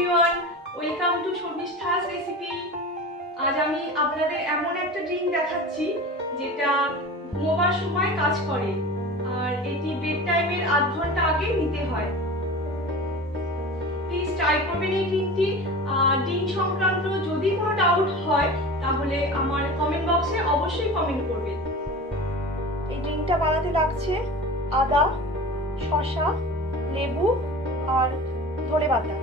Everyone, welcome to Sharmistha's recipe. আজ আমি আপনাদের এমন একটা ড্রিঙ্ক দেখাচ্ছি যেটা ঘুমোবার সময় কাজ করে, আর এটি বেড টাইমের আধ ঘন্টা আগে নিতে হয়। প্লিজ ট্রাই করবেন এই ড্রিঙ্কটি। ড্রিঙ্ক সংক্রান্ত যদি কোনো ডাউট হয় তাহলে আমার কমেন্ট বক্সে অবশ্যই কমেন্ট করবেন। এই ড্রিঙ্কটা বানাতে লাগছে আদা, শসা, লেবু আর ধনেপাতা।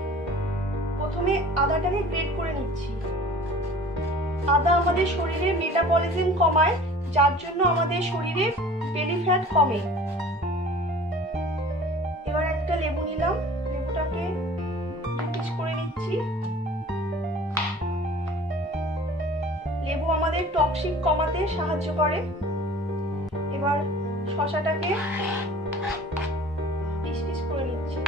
প্রথমে আদাটাকে গ্রেট করে নিচ্ছি। আদা আমাদের শরীরের মেটাবলিজম কমায়, যার জন্য আমাদের শরীরে বেলি ফ্যাট কমে। এবার একটা লেবু নিলাম, লেবুটাকে পিস করে নিচ্ছি। লেবু আমাদের টক্সিক কমাতে সাহায্য করে। এবার শসাটাকে পিস পিস করে নিচ্ছি।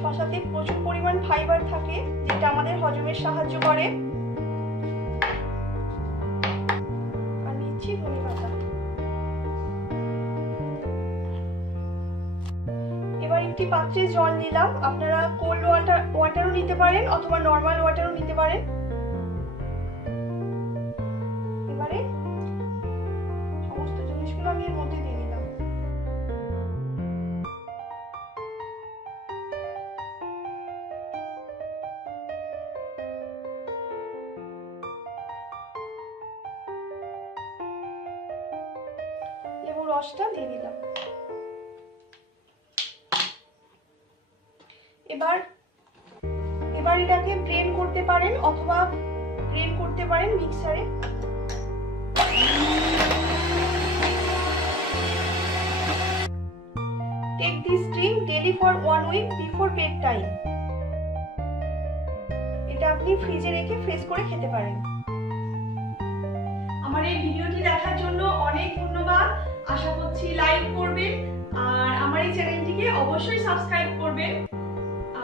শসাতে প্রচুর পরিমাণ ফাইবার থাকে, যেটা আমাদের হজমের সাহায্য করে। আর নিচ্ছি ধনেপাতা। এবার একটি পাত্রে জল নিলাম। আপনারা কোল্ড ওয়াটারও নিতে পারেন অথবা নর্মাল ওয়াটারও নিতে পারেন। এবারে সমস্ত জিনিসগুলো আমি এর মধ্যে দিয়ে দিলাম। লেবুর রসটা দিয়ে দিলাম। এবার এটাকে ব্লেন্ড করতে পারেন অথবা গ্রেট করতে পারেন মিক্সারে। Take this drink daily for 1 week before bedtime. এটা আপনি ফ্রিজে রেখে ফ্রেশ করে খেতে পারেন। আমার এই ভিডিওটি দেখার জন্য অনেক ধন্যবাদ। আশা করছি লাইক করবেন আর আমার এই চ্যানেলটিকে অবশ্যই সাবস্ক্রাইব করবেন।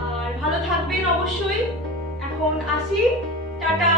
আর ভালো থাকবেন অবশ্যই। এখন আসি, টাটা।